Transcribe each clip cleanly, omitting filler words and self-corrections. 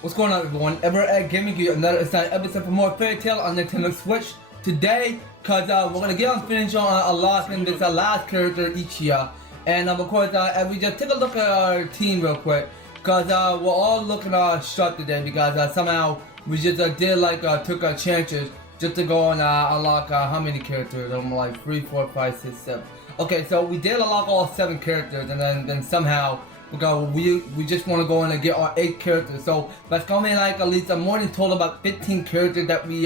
What's going on, everyone? EVER-TASTIC giving you another exciting episode for more Fairy Tail on Nintendo Switch today, cause we're gonna get on finish on unlocking this last character, Ichiya, and of course, we just take a look at our team real quick, cause we're all looking sharp today because somehow we just took our chances just to go and unlock how many characters? Like 3, 4, 5, 6, 7. Okay, so we did unlock all 7 characters, and then somehow. Because we just want to go in and get our 8 characters, so that's gonna be like at least more than total about 15 characters that we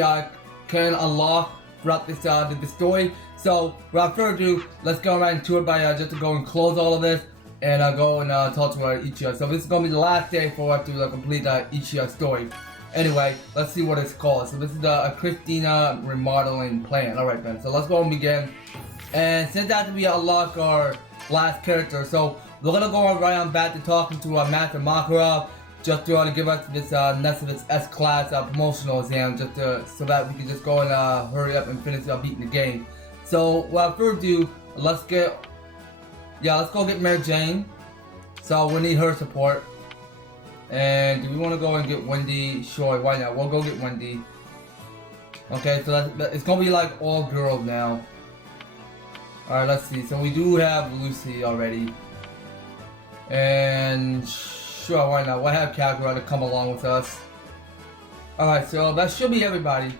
can unlock throughout this the story. So without further ado, let's go right into it by just to go and close all of this and go and talk to our Ichiya. So this is gonna be the last day for us to complete the Ichiya story. Anyway, let's see what it's called. So this is the Christina remodeling plan. Alright then, so let's go and begin. And since after we unlock our last character, so we're gonna go right on back to talking to Master Makura just to give us this next of this S-Class Promotional Exam, just so that we can just go and hurry up and finish beating the game. So without further ado, let's go get Mary Jane. So we need her support. And do we want to go and get Wendy? Sure, why not? We'll go get Wendy. Okay, so it's gonna be like all girls now. Alright, let's see. So we do have Lucy already. And sure, why not? We'll have Kakura to come along with us. Alright, so that should be everybody.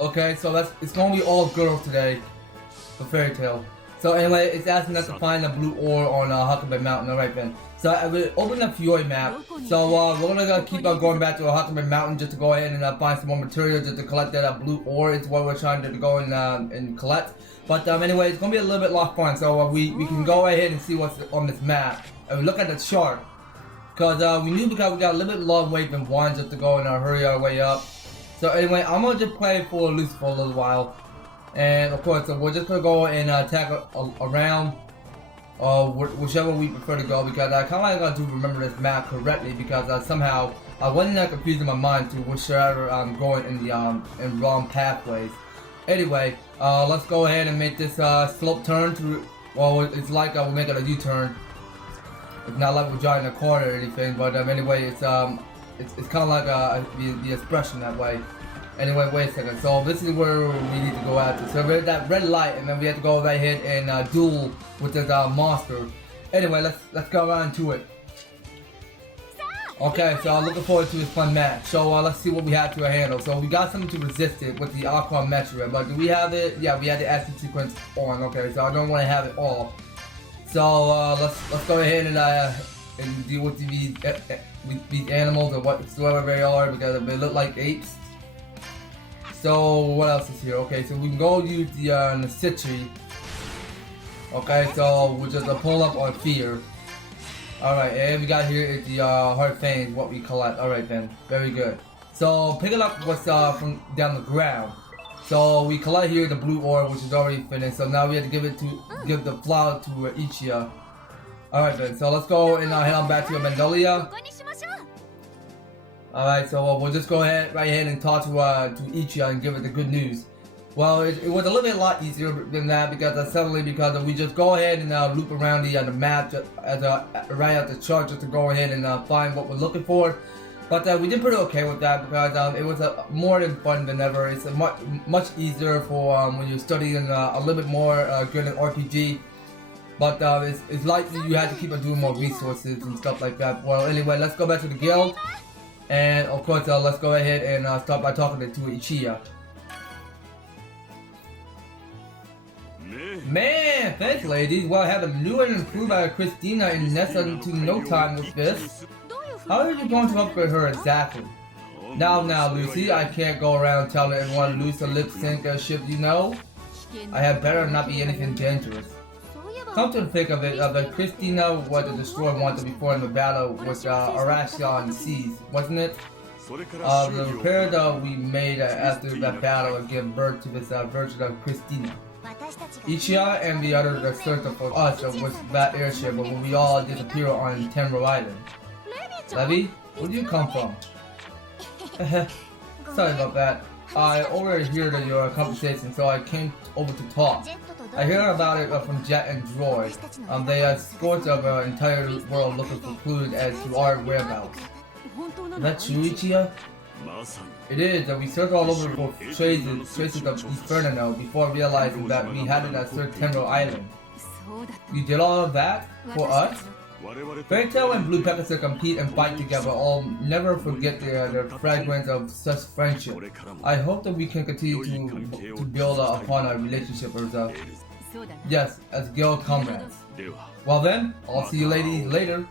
Okay, so it's gonna be all girls today for Fairy Tail. So anyway, it's asking us to find a blue ore on Huckleberry Mountain. Alright then. So I will open the Fiore map. So we're gonna keep on going back to Huckleberry Mountain just to go ahead and find some more material just to collect that blue ore. It's what we're trying to go and collect. But anyway, it's gonna be a little bit lot of fun. So we can go ahead and see what's on this map. And we look at the chart. Because we knew because we got a little bit long wait than one just to go and hurry our way up. So anyway, I'm gonna just play for Lucy for a little while. And of course, so we're just gonna go and attack around whichever we prefer to go, because I kind of do remember this map correctly, because somehow I wasn't confused in my mind to whichever I'm going in the in wrong pathways. Anyway, let's go ahead and make this slope turn to. Well, it's like we're making a U-turn. It's not like we're driving a corner or anything, but anyway, it's kind of like the expression that way. Anyway, wait a second. So this is where we need to go after. So there's that red light, and then we have to go right ahead and duel with this monster. Anyway, let's go around to it. Okay, so I'm looking forward to this fun match. So let's see what we have to handle. So we got something to resist it with the Aqua Metra, but do we have it? Yeah, we have the action sequence on. Okay, so I don't want to have it off. So let's go ahead and deal with these animals or whatsoever they are, because they look like apes. So what else is here? Okay, so we can go use the Necessity. Okay, so we'll just pull up on Fear. Alright, and we got here is the Heart Fangs, what we collect. Alright then, very good. So picking up what's from down the ground. So we collect here the blue ore, which is already finished. So now we have to give the flower to Ichiya. Alright then, so let's go and head on back to Mandolia. Alright, so we'll just go ahead and talk to Ichiya and give it the good news. Well, it was a little bit easier than that, because we just go ahead and loop around the map right at the chart just to go ahead and find what we're looking for. But we did pretty okay with that, because it was more than fun than ever. It's much easier for when you're studying a little bit more good at RPG. But it's like you have to keep on doing more resources and stuff like that. Well, anyway, let's go back to the guild. And of course, let's go ahead and start by talking to Ichiya. Man, thanks ladies. Well, I have a new and improved by Christina in less than no time with this. How are you going to upgrade her exactly? Now Lucy, I can't go around telling everyone Lucy lip sync shit, you know? I had better not be anything dangerous. Come to think of it, Christina was to destroy once before in the battle with Arashia Seas, wasn't it? The repair that we made after that battle and gave birth to this version of Christina. Ichiya and the others searched for us with that airship, but we all disappeared on Tenrou Island. Levy, where do you come from? Sorry about that. I overheard your conversation, so I came over to talk. I hear about it from Jet and Droid. They scorched the entire world looking for clues as to our whereabouts. Is that true, Ichiya? It is that we searched all over for traces of Inferno before realizing that we hadn't searched Tenrou Island. You did all of that for us? Fairy Tail and Blue Pegasus compete and fight together. I'll never forget the fragrance of such friendship. I hope that we can continue to build upon our relationship as yes, as guild comrades. Well then, I'll see you ladies later.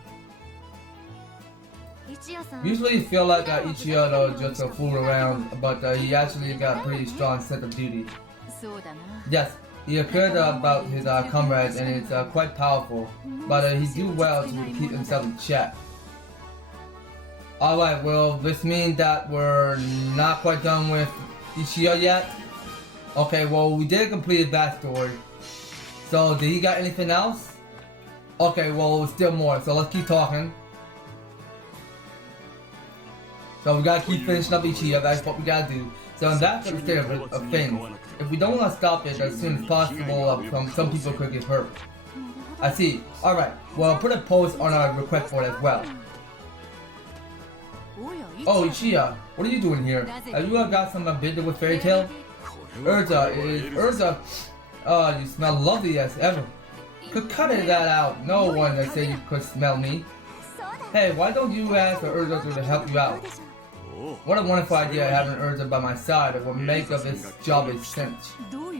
Usually feel like Ichiya just fool around, but he actually got a pretty strong sense of duty. Yes, he cared about his comrades and it's quite powerful, but he do well to keep himself in check. Alright, well this means that we're not quite done with Ichiya yet. Okay, well we did complete his backstory. So did he got anything else? Okay, well still more, so let's keep talking. So we gotta keep finishing up Ichiya, that's what we gotta do. So that's the state of things. If we don't want to stop it as soon as possible, some people could get hurt. I see. Alright, well I'll put a post on our request board as well. Oh Ichiya, what are you doing here? Have you got some business with Fairy Tail? Urza, oh you smell lovely as ever. Could cut that out, no one that said you could smell me. Hey, why don't you ask for Urza to help you out? What a wonderful idea having Urza by my side. It will make of this job a cinch.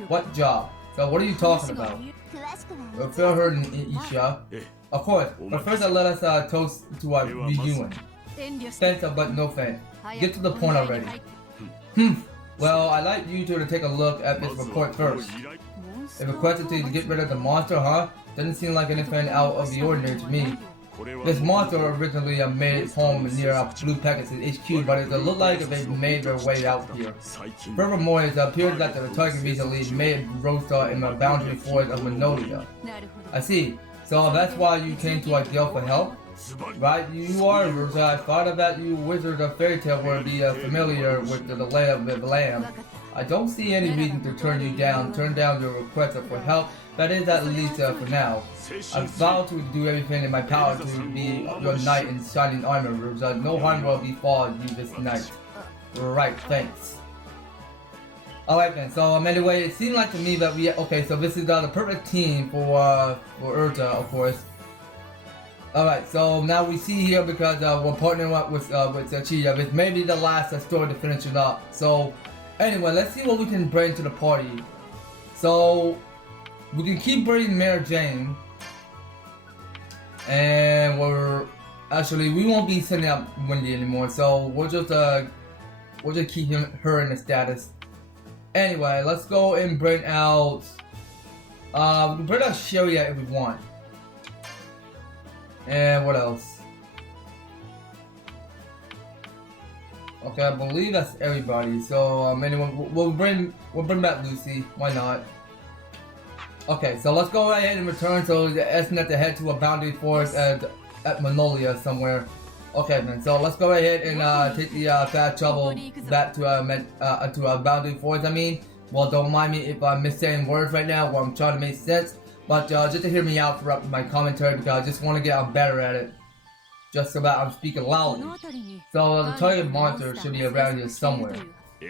What job? So what are you talking about? We'll fill her in Ichiya. Of course, but first let us toast to our reunion. Thanks, but no thanks. Get to the point already. Well, I'd like you two to take a look at this report first. It requested to get rid of the monster, huh? Doesn't seem like anything out of the ordinary to me. This monster originally made its home near Blue Pegasus HQ, but it looked like they made their way out here. Furthermore, it appears that the target recently made Rosa in the boundary forest of Magnolia. I see. So that's why you came to our guild for help? Right, you are, Rosa. I thought that you wizard of Fairy Tail would be familiar with the lay of the land. I don't see any reason to turn down your request for help. That is at least for now. I vow to do everything in my power to be your knight in shining armor, Rosa. No harm will befall you this night. Right, thanks. Alright then, so anyway, it seemed like to me that okay, so this is the perfect team for Urza, of course. Alright, so now we see here because we're partnering up with Ichiya. This may be the last story to finish it up. So anyway, let's see what we can bring to the party. So we can keep bringing Mary Jane, and we won't be sending out Wendy anymore. So we'll just keep her in the status. Anyway, let's go and bring out we can bring out Sheria if we want. And what else? Okay, I believe that's everybody. So anyway, we'll bring back Lucy. Why not? Okay, so let's go ahead and return. So the Esnet to head to a boundary forest at Magnolia somewhere. Okay, man. So let's go ahead and take the fat trouble back to a boundary forest. I mean, well, don't mind me if I'm missaying words right now. Well, I'm trying to make sense, but just to hear me out for my commentary because I just want to get better at it. Just so that I'm speaking loudly. So the target monster should be around here somewhere.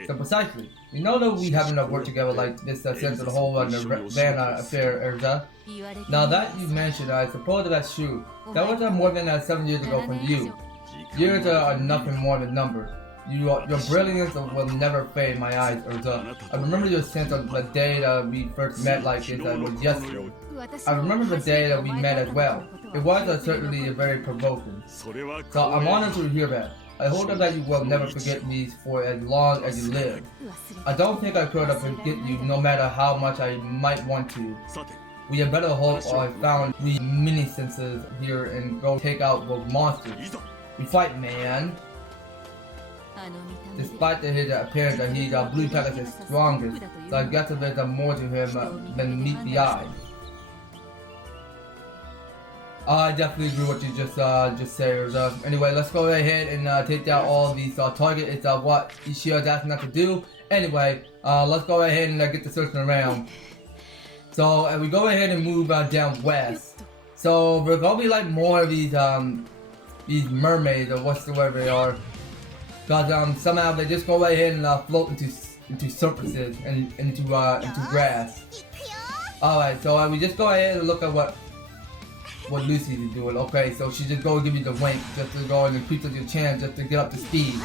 So precisely, you know that we haven't worked together like this since the whole Vanna affair, Urza. Now that you mentioned, I suppose that's true. That was more than 7 years ago from you. Years are nothing more than numbers. Your brilliance will never fade in my eyes, Urza. I remember your sense of the day that we first met like this was yesterday. I remember the day that we met as well. It was certainly very provoking. So I'm honored to hear that. I hope that you will never forget me for as long as you live. I don't think I could forget you no matter how much I might want to. We had better hope I found 3 mini-senses here and go take out those monsters. We fight, man. Despite his appearance that he's Blue Pegasus' strongest, so I guess there's more to him than meet the eye. I definitely agree with what you just said. Anyway, let's go ahead and take down all these targets. It's what Ichiya is asking us to do. Anyway, let's go ahead and get the searching around. So we go ahead and move down west. So we're gonna be like more of these these mermaids or whatsoever they are. Cause somehow they just go right ahead and float into surfaces and into grass. Alright, so we just go ahead and look at what Lucy is doing. Okay, so she just go give you the wink just to go and increase your chance just to get up to speed.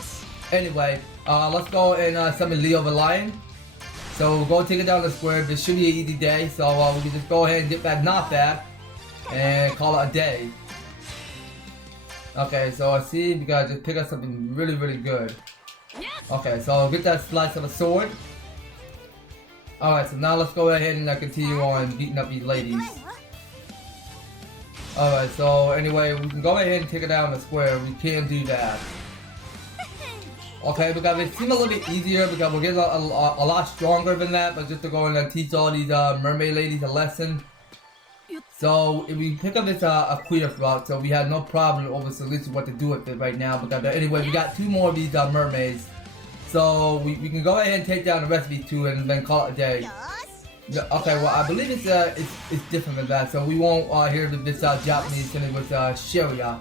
Anyway, let's go and summon Leo the Lion. So we'll go take it down the square. This should be an easy day, so we can just go ahead and get back knockback and call it a day. Okay, so I see we gotta just pick up something really, really good. Okay, so I'll get that slice of a sword. Alright, so now let's go ahead and continue on beating up these ladies. Alright, so anyway, we can go ahead and take it down the square. We can do that. Okay, because it seems a little bit easier because we'll get a lot stronger than that, but just to go and teach all these mermaid ladies a lesson. So if we pick up this Aquila route, so we have no problem over solution what to do with it right now. Because anyway, we got 2 more of these mermaids, so we can go ahead and take down the rest of these 2 and then call it a day. Okay, well I believe it's different than that, so we won't hear this Japanese thing with Sharia.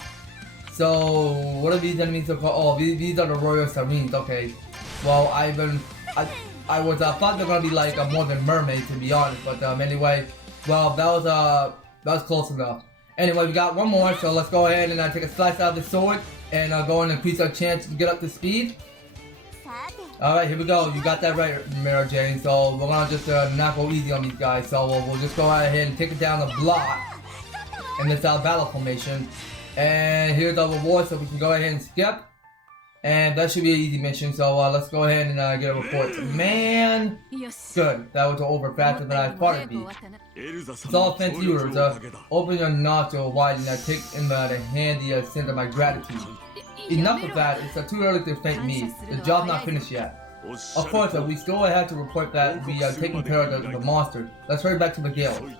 So what are these enemies so called? Oh, these are the Royal Sirens. Okay, well I was thought they're gonna be like more than mermaids to be honest, but anyway, well that was close enough. Anyway, we got one more, so let's go ahead and take a slice out of the sword and go and increase our chance to get up to speed. Alright, here we go. You got that right, Mara Jane. So we're gonna just not go easy on these guys. So we'll just go right ahead and take it down the block in this battle formation. And here's our reward, so we can go ahead and skip. And that should be an easy mission. So let's go ahead and get a report. Man, good. That was over faster than I thought it'd be. It's all thanks to you, open your nostril wide and take in the handy sense of my gratitude. Enough of that, it's too early to thank me. The job's not finished yet. Of course, we still have to report that we are taking care of the monster. Let's hurry back to the guild.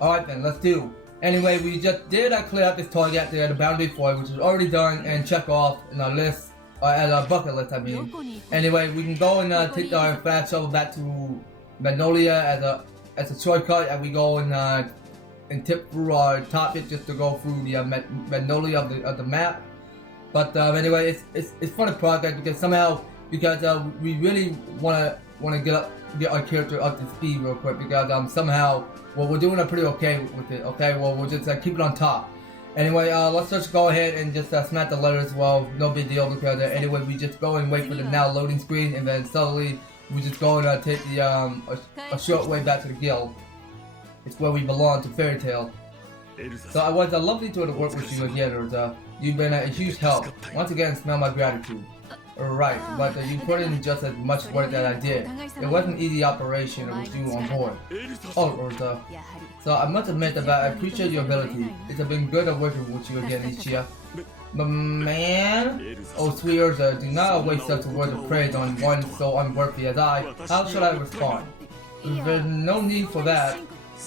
Alright then, let's do. Anyway, we just did clear out this target there, the boundary for it, which is already done and check off in our list, as our bucket list I mean. Anyway, we can go and take our fast shovel back to Magnolia as a shortcut, and we go and tip through our topic just to go through the Magnolia of the map. But anyway, it's fun to progress because somehow we really wanna get our character up to speed real quick because somehow we're doing it pretty okay with it. Okay, well we'll just keep it on top. Anyway, let's just go ahead and just smack the letters. Well, no big deal because anyway we just go and wait for the now loading screen, and then suddenly we just go and take the a short way back to the guild. It's where we belong, to Fairy Tail. So I was lovely to work with you again, Urza. You've been a huge help. Once again, smell my gratitude. Right, but you put in just as much work that I did. It wasn't an easy operation with you on board. Oh, Urza. So I must admit that I appreciate your ability. It's been good working with you again, Ichiya. But man, oh sweet Urza, do not waste such words of praise on one so unworthy as I. How should I respond? There's no need for that.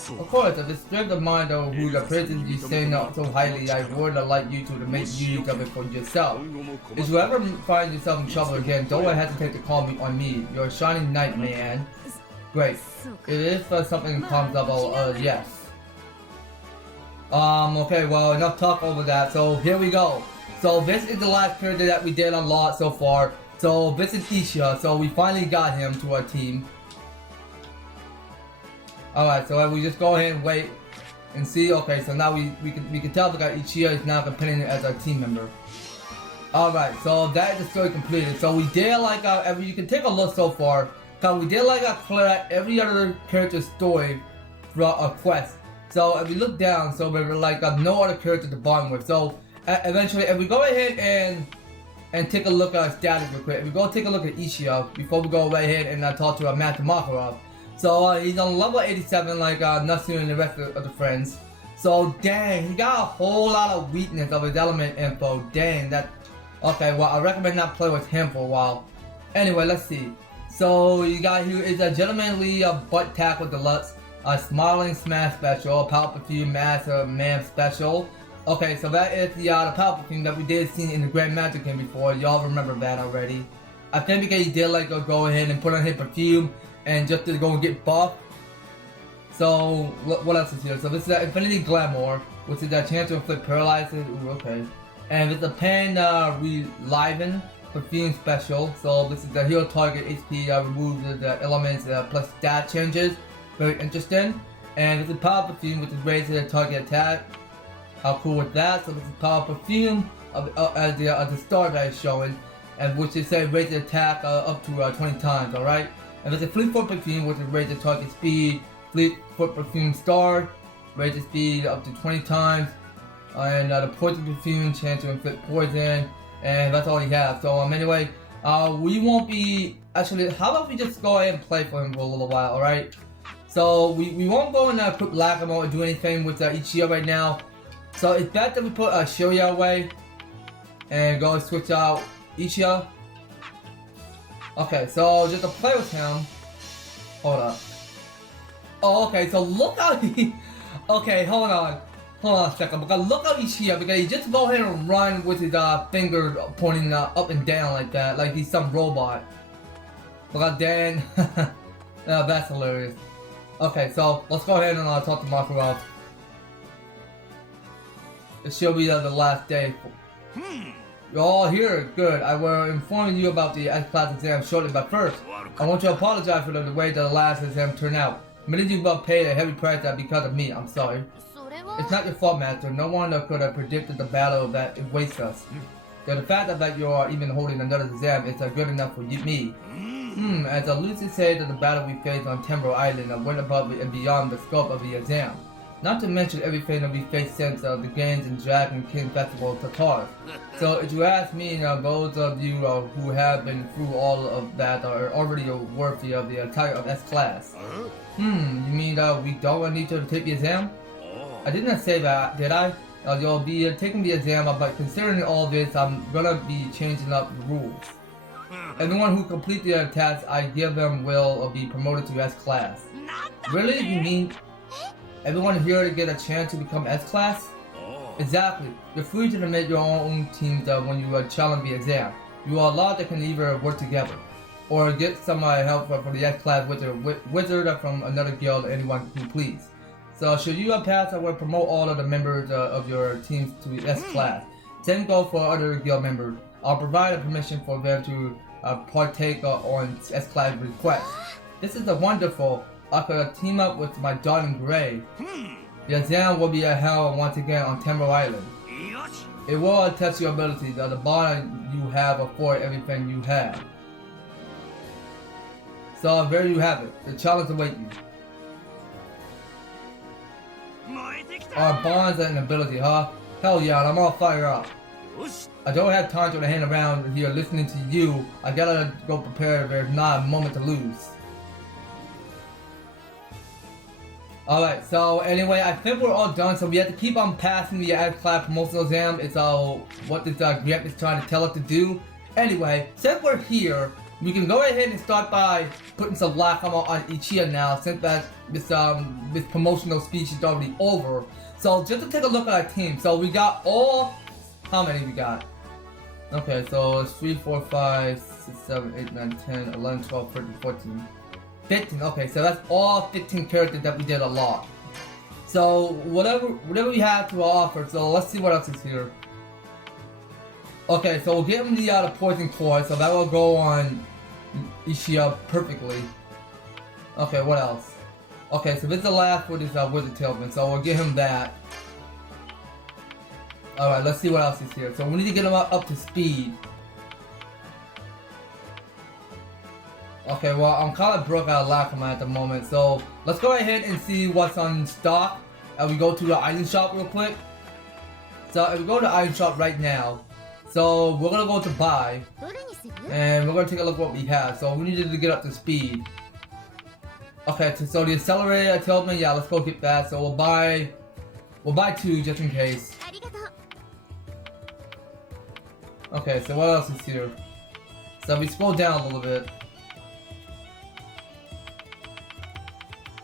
Of course, if it's strength of mind of who the praises you say not so highly, I would like you to make use of it for yourself. If you ever find yourself in trouble again, don't hesitate to call me on me. You're a shining knight, man. Great. If something comes up, yes. Okay, well, enough talk over that. So here we go. So this is the last character that we did unlock so far. So this is Ichiya. So we finally got him to our team. Alright, so we just go ahead and wait and see. Okay, so now we can tell that Ichiya is now competing as our team member. Alright, so that is the story completed. So we did you can take a look so far. So we did clear out every other character's story throughout our quest. So if we look down, so we were no other character to bond with. So eventually, if we go ahead and take a look at our status real quick. If we go take a look at Ichiya before we go right ahead and talk to Master Makarov. So he's on level 87 like Natsu and the rest of the friends. So dang, he got a whole lot of weakness of his element info. Dang, that... Okay, well I recommend not play with him for a while. Anyway, let's see. So you got here is a gentlemanly butt tackle deluxe, a smiling smash special, a power perfume master man special. Okay, so that is the power perfume that we did see in the Grand Magic game before. Y'all remember that already. I think because he did go ahead and put on his perfume and just to go and get buffed. So what else is here? So this is Infinity Glamour, which is a chance to inflict paralysis. Ooh, okay. And it's a Pan Reliven Perfume Special. So this is the heal target HP, remove the elements plus stat changes. Very interesting. And this is Power Perfume, which is raised the target attack. How cool with that? So this is Power Perfume as the star that is showing, and which is say raise the attack up to 20 times. All right. And there's a Fleet Foot Perfume, which is raise the target speed. Fleet Foot Perfume Star, raise the speed up to 20 times. And the Poison Perfume, chance to inflict poison. And that's all he has. So anyway, we won't be actually. How about we just go ahead and play for him for a little while, all right? So we won't go and equip Lacamo or do anything with Ichiya right now. So it's best that we put Shirya away and go switch out Ichiya. Okay, so just to play with him. Hold up. Oh, okay. So look how he. Okay, hold on a second. Because look how Ichiya, because he just go ahead and run with his finger pointing up and down like that, like he's some robot. Because then, no, that's hilarious. Okay, so let's go ahead and talk to Makarov. It should be the last day. You're all here, good. I will inform you about the S-Class exam shortly, but first, I want to apologize for the way the last exam turned out. Many of you have paid a heavy price because of me. I'm sorry. It's not your fault, Master. No one could have predicted the battle that awaits us. The fact that you are even holding another exam is good enough for me. As Lucy said, that the battle we faced on Tenrou Island went above and beyond the scope of the exam. Not to mention everything that we faced since the Games and Dragon King Festival of Tatars. So if you ask me, those of you who have been through all of that are already worthy of the title of S-Class. You mean we don't need to take the exam? I didn't say that, did I? You'll be taking the exam, but considering all this, I'm gonna be changing up the rules. Everyone who completes the test I give them will be promoted to S-Class. Really? You mean everyone here to get a chance to become S-Class? Exactly. You're free to make your own teams when you challenge the exam. You are allowed that can either work together, or get some help from the S-Class wizard from another guild, anyone who please. So should you pass, I will promote all of the members of your teams to S-Class. Same goes for other guild members. I'll provide a permission for them to partake on S-Class requests. This is wonderful. I could team up with my darling Gray. The exam will be held once again on Tenrou Island. It will test your abilities, the bond you have for everything you have. So there you have it. The challenge awaits you. Our bonds and ability, huh? Hell yeah, I'm all fired up. I don't have time to hang around here listening to you. I gotta go prepare. There's not a moment to lose. Alright, so anyway, I think we're all done. So we have to keep on passing the S-Class Promotional Exam. It's what this grant is trying to tell us to do. Anyway, since we're here, we can go ahead and start by putting some Lacamo on Ichiya now, since that this promotional speech is already over. So just to take a look at our team. So we got all. How many we got? Okay, so it's 3, 4, 5, 6, 7, 8, 9, 10, 11, 12, 13, 14, 15. Okay, so that's all 15 characters that we did a lot. So whatever we have to offer. So let's see what else is here. Okay, so we'll give him the poison core, so that will go on Ichiya perfectly. Okay, what else? Okay, so this is the last for this wizard tailman, so we'll give him that. Alright, let's see what else is here. So we need to get him up to speed. Okay, well, I'm kind of broke out of Lacamo at the moment, so let's go ahead and see what's on stock. We go to the item shop real quick. So if we go to the item shop right now, so we're gonna go to buy, and we're gonna take a look at what we have. So we needed to get up to speed. Okay, so the accelerator told me, yeah, let's go get that. So we'll buy 2 just in case. Okay, so what else is here? So we scroll down a little bit.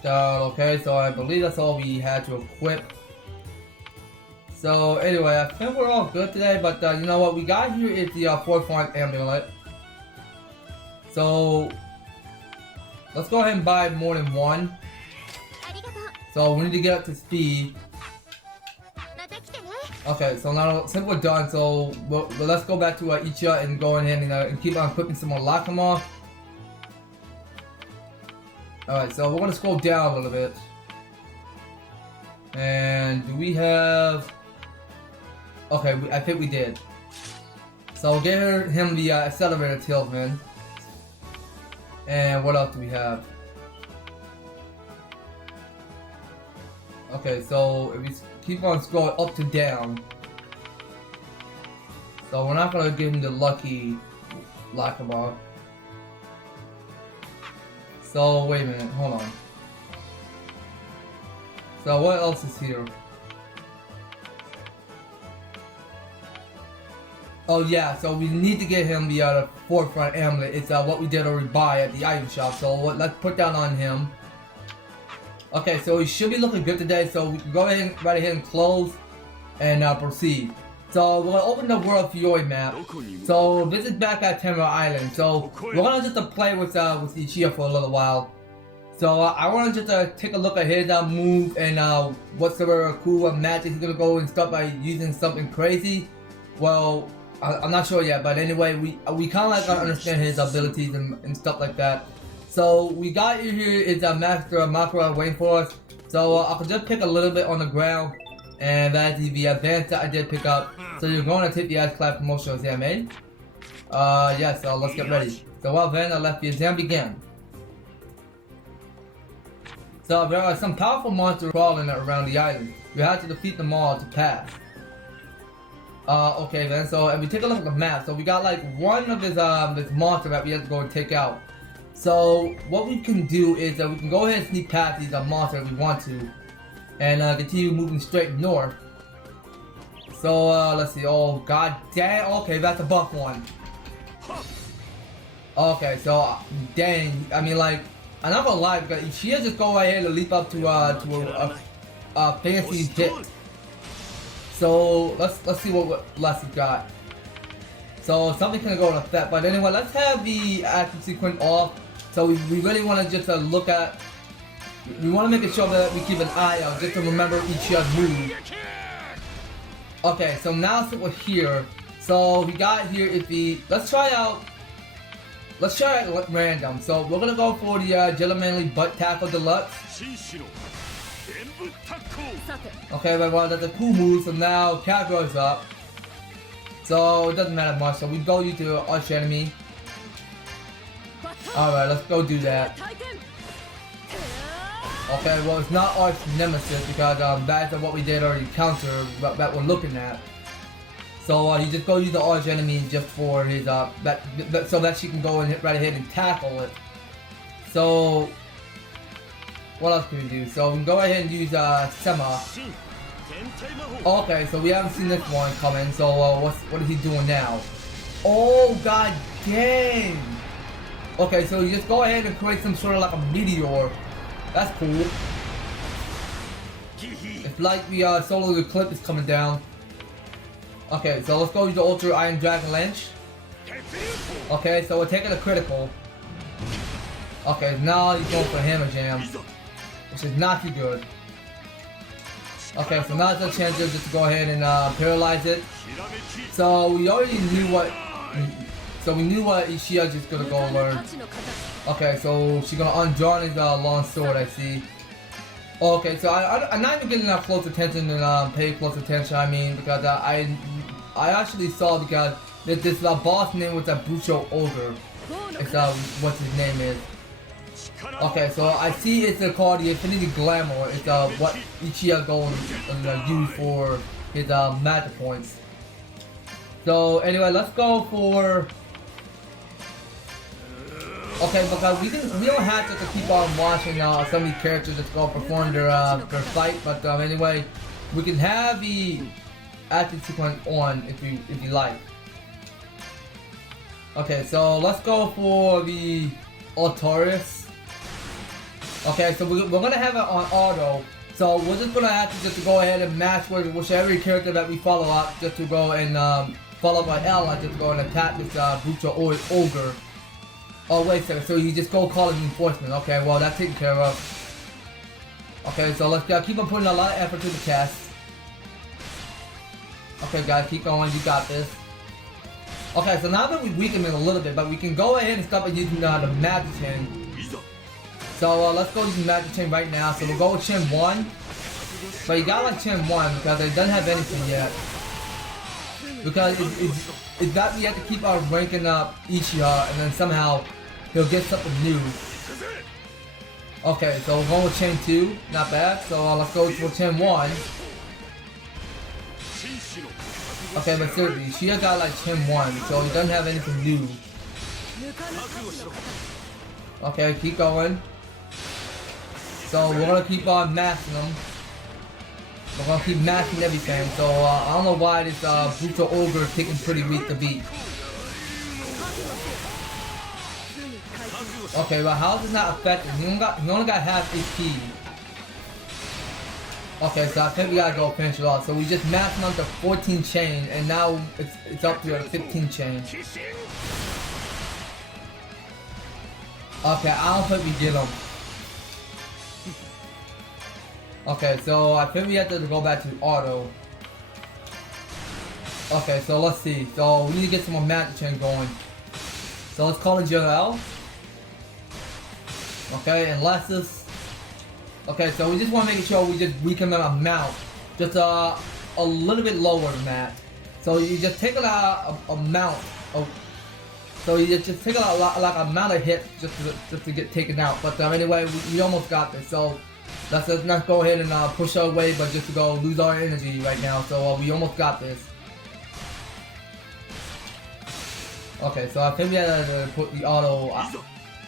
Okay, so I believe that's all we had to equip. So anyway, I think we're all good today, but you know what we got here is the 4-point amulet. So let's go ahead and buy more than one. So we need to get up to speed. Okay, so now since we're done, so let's go back to Ichiya and go ahead and keep on equipping some more Lakama. Alright, so we're gonna scroll down a little bit. And do we have... Okay, I think we did. So we'll give him the accelerator tailman. And what else do we have? Okay, so if we keep on scrolling up to down. So we're not gonna give him the lucky Lakama. So wait a minute, hold on. So what else is here? Oh yeah, so we need to get him the forefront amulet. It's what we did already buy at the item shop. So let's put that on him. Okay, so he should be looking good today. So we can go ahead and right ahead and close and proceed. So we're gonna open the World Fury map. So this is back at Tenrou Island. So we're gonna just play with Ichiya for a little while. So I want to just take a look at his move and what sort of cool magic he's gonna go and start by using something crazy. Well, I'm not sure yet, but anyway, we kind of like gotta understand his abilities and stuff like that. So we got here is Master Makura waiting for us. So I could just pick a little bit on the ground, and that's the advance that I did pick up. So you're going to take the S-Class Promotional Exam, eh? Yes, so let's get ready. So well then, let the exam begin. So there are some powerful monsters crawling around the island. We have to defeat them all to pass. Okay then, so if we take a look at the map, so we got like one of this monster that we have to go and take out. So what we can do is we can go ahead and sneak past these monsters if we want to, and continue moving straight north. So let's see. Oh god damn. Okay, that's a buff one. Okay, so dang. I mean, like, I'm not gonna lie, because Ichiya just go right ahead and leap up to a fancy hit. So let's see what less he got. So something can go in effect, but anyway, let's have the action sequence off. So we really want to just look at. We want to make sure that we keep an eye out just to remember Ichiya's move. Okay, so now that we're here, so we got here is the. Let's try it random. So we're gonna go for the Gentlemanly Butt Tackle Deluxe. Okay, well that's a cool move. So now cat goes up. So it doesn't matter much. So we go use the arch enemy. Alright, let's go do that. Okay, well it's not arch nemesis because that's what we did already counter that we're looking at. So you just go use the arch enemy just for his so that she can go and hit right ahead and tackle it. So what else can we do? So we can go ahead and use Sema. Okay, so we haven't seen this one coming. So what is he doing now? Oh god dang! Okay, so you just go ahead and create some sort of like a meteor. That's cool. It's like the solar eclipse is coming down. Okay, so let's go use the Ultra Iron Dragon Lynch. Okay, so we're taking a critical. Okay, now he's going for Hammer Jam, which is not too good. Okay, so now it's a chance just to go ahead and paralyze it. So we already knew what. So we knew what Ichiya just gonna go learn. Okay, so she's gonna undraw his long sword, I see. Okay, so I'm not even getting close attention and pay close attention. I mean, because I actually saw because this boss name was a Bucho Ogre. It's what his name is. Okay, so I see it's called the Infinity Glamour. It's what Ichiya going to use for his magic points. So anyway, let's go for. Okay, because we don't have to keep on watching some of these characters just go perform their fight, but anyway, we can have the action sequence on if you like. Okay, so let's go for the Altaris. Okay, so we're gonna have it on auto. So we're just gonna have to go ahead and match whichever character that we follow up, just to go and follow by L and just go and attack this Bucho Ogre. Oh wait a second, so you just go call it reinforcement. Okay, well that's taken care of. Okay, so let's keep on putting a lot of effort to the cast. Okay, guys, keep going. You got this. Okay, so now that we weakened it a little bit, but we can go ahead and start using the Magic Chain. So let's go using Magic Chain right now. So we'll go with Chain 1. But you gotta like Chain 1 because it doesn't have anything yet. Because it's that we have to keep on ranking up Ichiya and then somehow he'll get something new. Okay, so we're going with Chain 2. Not bad. So let's go for Chain 1. Okay, but seriously, she has got like Chain 1, so he doesn't have anything new. Okay, keep going. So we're gonna keep on mashing them. We're gonna keep mashing everything. So I don't know why this Brutal Ogre is taking pretty weak to beat. Okay, well how is this not effective? He only got half HP. Okay, so I think we gotta go finish it off. So we just maxed out to 14 chain, and now it's up to a 15 chain. Okay, I don't think we get him. Okay, so I think we have to go back to auto. Okay, so let's see. So we need to get some more magic chain going. So let's call it JL. Okay, and let's just. Okay, so we just want to make sure we just weaken the amount, just a little bit lower than that. So you just take a amount of, so you just take a like amount of hits just to get taken out. But anyway, we almost got this. So let's just not go ahead and push our way, but just to go lose our energy right now. So we almost got this. Okay, so I think we had to put the auto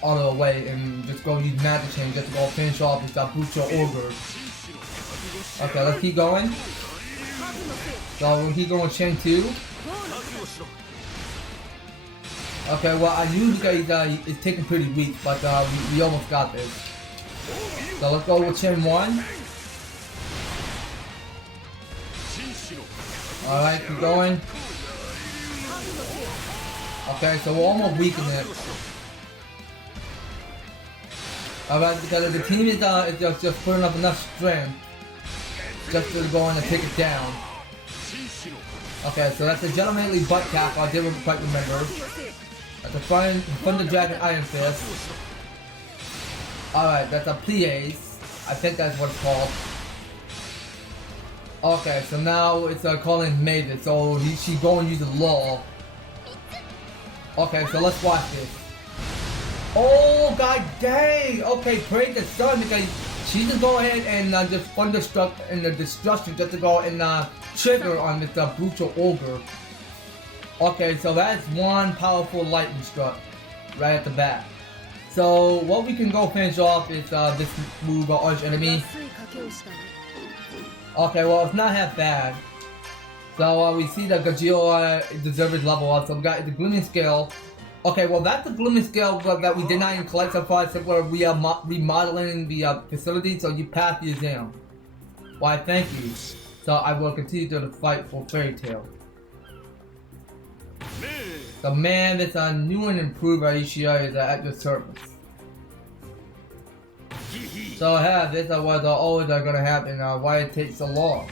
away and just go use magic chain just to go finish off this Brutal Ogre. Okay, let's keep going. So we'll keep going chain 2. Okay, well I knew because he's taking pretty weak, but we almost got this. So let's go with chain 1. Alright, keep going. Okay, so we're almost weakening it. Alright, because the team is just putting up enough strength just to go in and take it down. Okay, so that's a gentlemanly butt cap, I didn't quite remember. That's a Thunder Dragon Iron Fist. Alright, that's a Plies. I think that's what it's called. Okay, so now it's calling Maven, so she's going to use the law. Okay, so let's watch this. Oh god dang! Okay, praise the sun because she just go ahead and just thunderstruck in the destruction just to go and trigger on this Brutal Ogre. Okay, so that's one powerful lightning struck right at the back. So what we can go finish off is this move Arch Enemy. Okay, well it's not half bad. So we see that Gajeel deserves level up. So we got the Glooming Scale. Okay, well that's the Glooming Scale that we did not even collect so far, except where we are remodeling the facility, so you passed the exam. Why, thank you. So I will continue to fight for Fairy Tail. So man, this new and improved Ichiya is at your service. So yeah, this was always gonna happen, why it takes so long.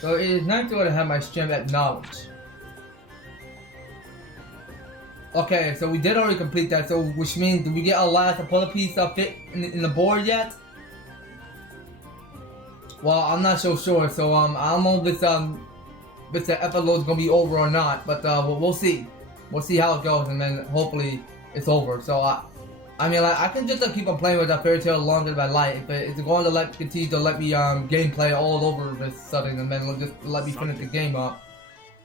So it is nice to have my strength acknowledged. Okay, so we did already complete that, so which means, did we get our last puzzle piece fit in the board yet? Well, I'm not so sure, so I don't know if the epilogue is gonna be over or not, but we'll see. We'll see how it goes, and then hopefully it's over. So I mean, like, I can just keep on playing with that Fairy Tail longer than I like, but it's going to continue to let me gameplay all over this setting, and then just let me finish the game up.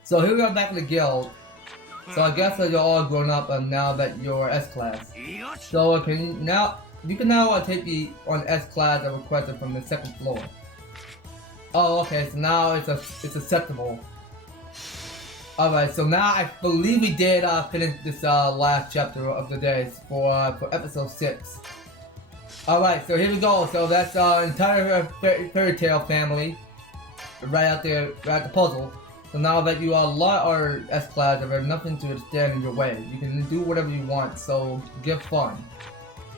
So here we are back in the guild. So I guess that you're all grown up now that you're S-Class. So you can now take the S-Class that requested from the second floor. Oh, okay. So now it's acceptable. All right. So now I believe we did finish this last chapter of the day for episode 6. All right. So here we go. So that's entire Fairy Tail family right out there, right at the puzzle. So now that you are S-Class, there is nothing to stand in your way. You can do whatever you want, so get fun.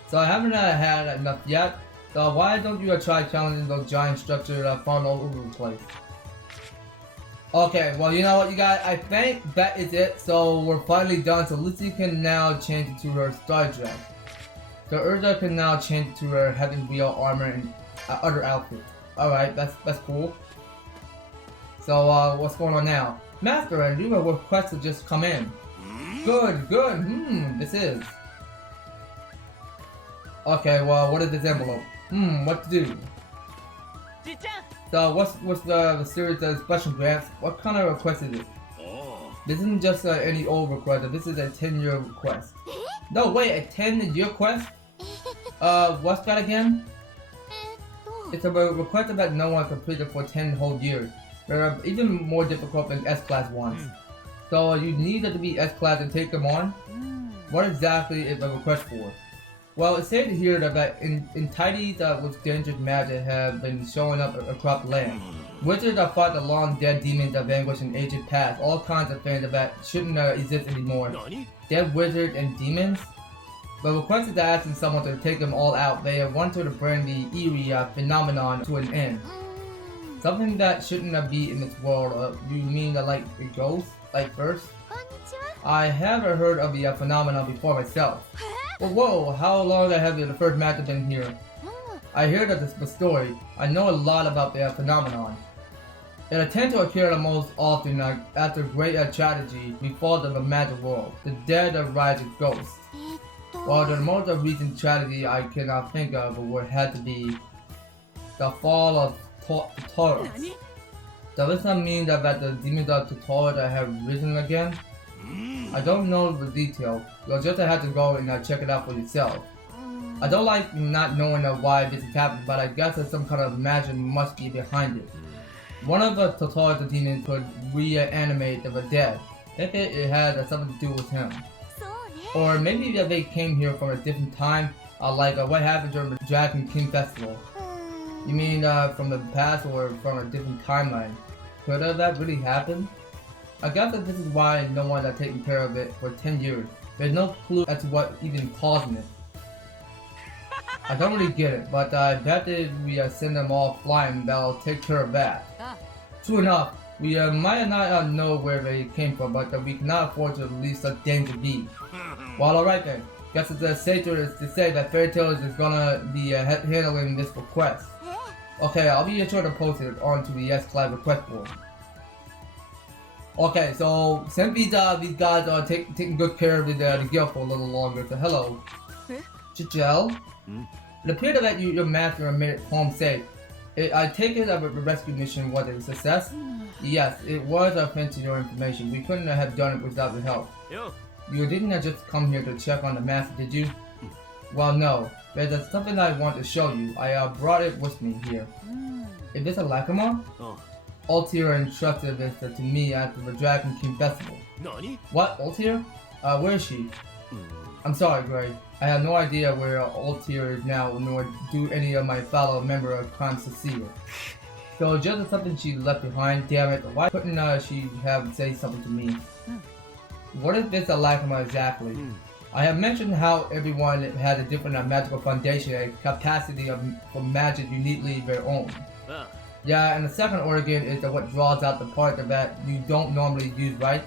So I haven't had enough yet, so why don't you try challenging those giant structures that found all over the place? Okay, well, you know what, you guys? I think that is it. So we're finally done. So Lucy can now change into her star dress. So Urza can now change to her heavy wheel armor and other outfit. Alright, that's cool. So what's going on now? Master, a new request to just come in. Good. This is. Okay, well, what is this envelope? What to do? So what's the series of special grants? What kind of request is it? This isn't just any old request. This is a 10-year request. No, wait, a 10-year quest? What's that again? It's a request that no one completed for 10 whole years. They're even more difficult than S-Class ones. So you need to be S-Class to take them on? What exactly is the request for? Well, it said here that entities with dangerous magic have been showing up across the land. Wizards have fought the long-dead demons of anguish in ancient past, all kinds of things that shouldn't exist anymore. Dead wizards and demons? The request is asking someone to take them all out. They want to bring the eerie phenomenon to an end. Something that shouldn't be in this world. You mean like a ghost? Like first? I haven't heard of the phenomenon before myself. Well, whoa, how long have the first master been here? I heard of the story. I know a lot about the phenomenon. It tends to occur most often after great tragedy befalls the magic world. The dead rise as ghosts. Well, the most recent tragedy I cannot think of would have to be the fall of Taurus. Does this not mean that the demons of Taurus have risen again? I don't know the details. You'll just have to go and check it out for yourself. I don't like not knowing why this is happening, but I guess that some kind of magic must be behind it. One of the Taurus demons could reanimate the dead. I think it had something to do with him. Or maybe that they came here from a different time, like what happened during the Dragon King Festival. You mean from the past or from a different timeline? Could that really happen? I guess that this is why no one has taken care of it for 10 years. There's no clue as to what even causing it. I don't really get it, but I bet if we send them all flying, that'll take care of that. True enough, we might not know where they came from, but we cannot afford to leave such danger be. Well, alright then. Guess it's safer to say that Fairy Tales is gonna be handling this request. Okay, I'll be sure to post it onto the S-Class request board. Okay, so since these guys are taking good care of the guild for a little longer, so hello. Chichel? It appeared that your master made it home safe. I take it that the rescue mission was a success? Yes, it was thanks to your information. We couldn't have done it without your help. You didn't just come here to check on the master, did you? Well, no. There's something I want to show you. I brought it with me here. Is this a Lacrimon? Altair entrusted this to me at the Dragon King Festival. What? Altair? Where is she? I'm sorry, Gray. I have no idea where Altair is now, nor do any of my fellow members of Clan Cecile. So just something she left behind, damn it. Why couldn't she have said something to me? What is this a Lacrimon exactly? I have mentioned how everyone has a different magical foundation and capacity for magic uniquely their own. Yeah, and the second organ is what draws out the part that you don't normally use, right?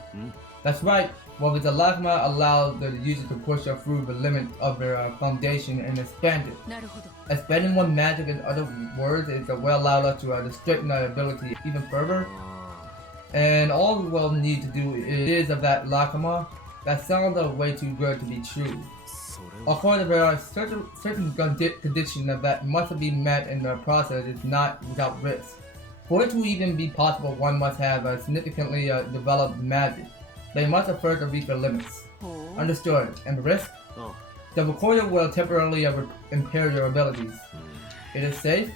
That's right. Well, the Lacrimon allows the user to push through the limit of their foundation and expand it. Expanding one magic, in other words, is what allowed us to strengthen our ability even further. And all we'll need to do is of that Lacrimon. That sounds way too good to be true. Of course, there are certain conditions that must be met in the process is not without risk. For it to even be possible, one must have a significantly developed magic. They must first reach their limits. Understood. And the risk? The recorder will temporarily impair your abilities. It is safe?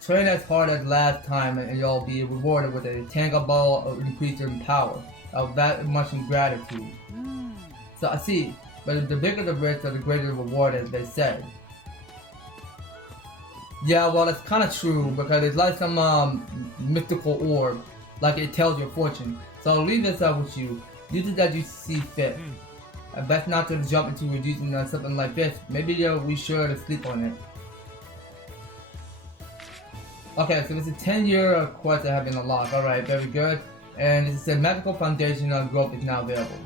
Train as hard as last time and you'll be rewarded with a tangible increase in power. Of that much in gratitude. So I see, but the bigger the risk, the greater the reward, as they said. Yeah, well, it's kind of true because it's like some mystical orb, like it tells your fortune. So I'll leave this up with you. Use it as you see fit. Best not to jump into reducing something like this. Maybe we should sleep on it. Okay, so it's a 10-year quest that have been unlocked. Alright, very good. and it said Magical Foundation growth is now available.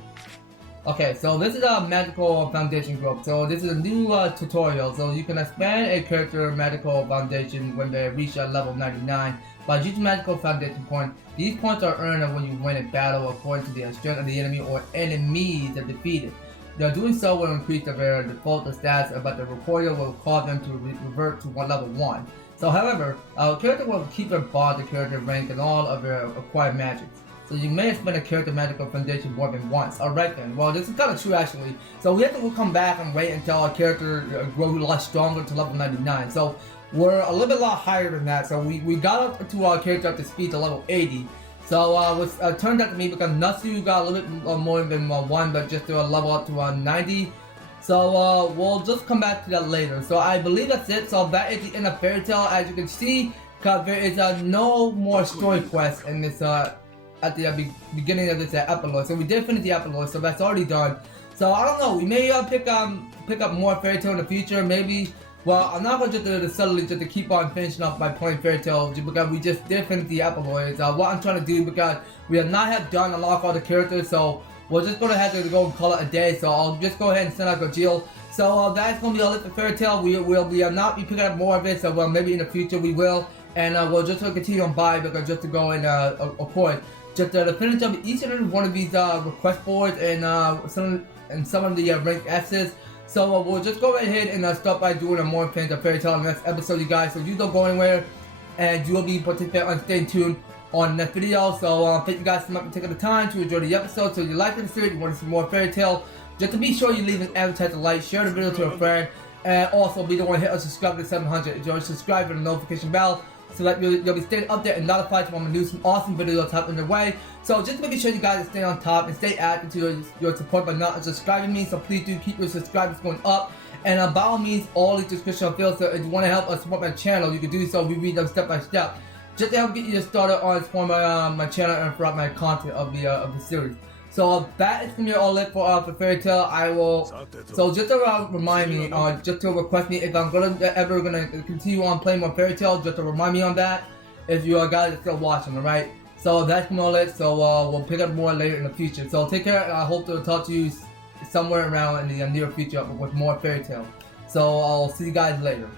Okay, so this is a Magical Foundation growth. So this is a new tutorial. So you can expand a character Magical Foundation when they reach level 99 by using Magical Foundation points. These points are earned when you win a battle according to the strength of the enemy or enemies that defeated. Doing so will increase their default stats, but the recorder will cause them to revert to level 1. So however, our character will keep their bond, the character rank, and all of their acquired magics. So you may expend a character Magical Foundation more than once. Alright then, well this is kind of true actually. So we have to come back and wait until our character grows a lot stronger to level 99. So we're a little bit higher than that. So we got up to our character up to speed to level 80. So it turned out to me because Natsu got a little bit more than 1, but just to level up to 90. So we'll just come back to that later. So I believe that's it. So that is the end of Fairy Tail. As you can see, because there is no more story quests in this at the beginning of this epilogue. So we did finish the epilogue, so that's already done. So I don't know, we may pick up more Fairy Tail in the future, maybe. Well, I'm not going to just subtly just to keep on finishing up by playing Fairy Tail because we just did finish the epilogue. What I'm trying to do, because we have not have done unlock all the characters, so we're just going to have to go and call it a day. So I'll just go ahead and send out Gojil. So that's going to be all it for Fairy Tail. We will not be picking up more of it, so well, maybe in the future we will. And we'll just continue on by because just to go and of course, just to finish up each and every one of these request boards and some of the rank S's. So we'll just go right ahead and start by doing a more fans of Fairy Tail in the next episode, you guys. So you don't go anywhere, and you will be participating on staying tuned on the next video. So thank you guys so much for taking the time to enjoy the episode. So if you like the series, you want to see more Fairy Tail, just to be sure you leave an advertise, a like, share the video to a friend, and also be the one to hit us subscribe to 700. If you're subscribed with the notification bell, so that you'll be staying updated and notified when we do some awesome videos happening their way. So just making sure you guys stay on top and stay active to your support by not subscribing me. So please do keep your subscribers going up. And by all means, all the description fields. So if you want to help us support my channel, you can do so. We read them step by step, just to help get you started on exploring my channel and throughout my content of the series. So that is gonna be all it for Fairy Tail. I will. So just to remind me, just to request me if I'm ever gonna continue on playing more Fairy Tail, just to remind me on that. If you guys are still watching, alright. So that's gonna be all it. So we'll pick up more later in the future. So take care. I hope to talk to you somewhere around in the near future with more Fairy Tail. So I'll see you guys later.